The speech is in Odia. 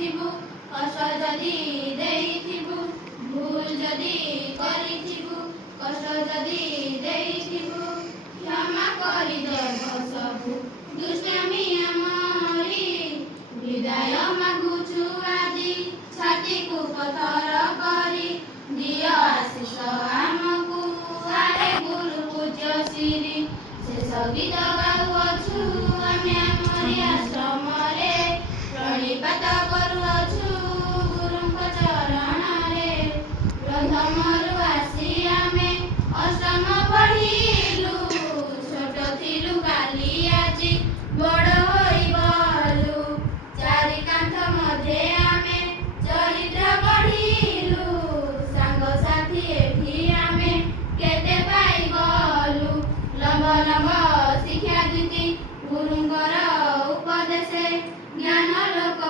କରିଥିବୁ କଷ୍ଟ ଯଦି ଦେଇଥିବୁ ଭୁଲ ଯଦି କରିଥିବୁ କଷ୍ଟ ଯଦି ଦେଇଥିବୁ କ୍ଷମା କରିଦେବ ସବୁ ଦୁଷ୍ଟାମି ଆମରି ବିଦାୟ ମାଗୁଛୁ ଆଜି ଛାତିକୁ ପଥର କରି ଦିଅ ଆଶିଷ ଆମକୁ ଆରେ ଗୁରୁ ପୂଜ୍ୟ ଶ୍ରୀ ଶେଷ ଗୀତ ଗାଉଅଛୁ ଆମେ ଆମରି ଆଶ୍ରମରେ ପ୍ରଣିପାତ କରୁଅଛୁ ଗୁରୁଙ୍କ ଚରଣରେ ପ୍ରଥମରୁ ଆସି ଆମେ ଅଷ୍ଟମ ପଢ଼ିଲୁ ଛୋଟ ଥିଲୁ କାଲି ଆଜି ବଡ଼ ହୋଇଗଲୁ ଚାରି କାନ୍ଥ ମଧ୍ୟରେ ଆମେ ଚରିତ୍ର ଗଢ଼ିଲୁ ସାଙ୍ଗସାଥି ଏଠି ଆମେ କେତେ ପାଇଗଲୁ ଲମ୍ବ ଲମ୍ବ ଶିକ୍ଷା ଦ୍ୟୁତି ଗୁରୁଙ୍କର ଉପଦେଶ ଜ୍ଞାନ ଲୋକ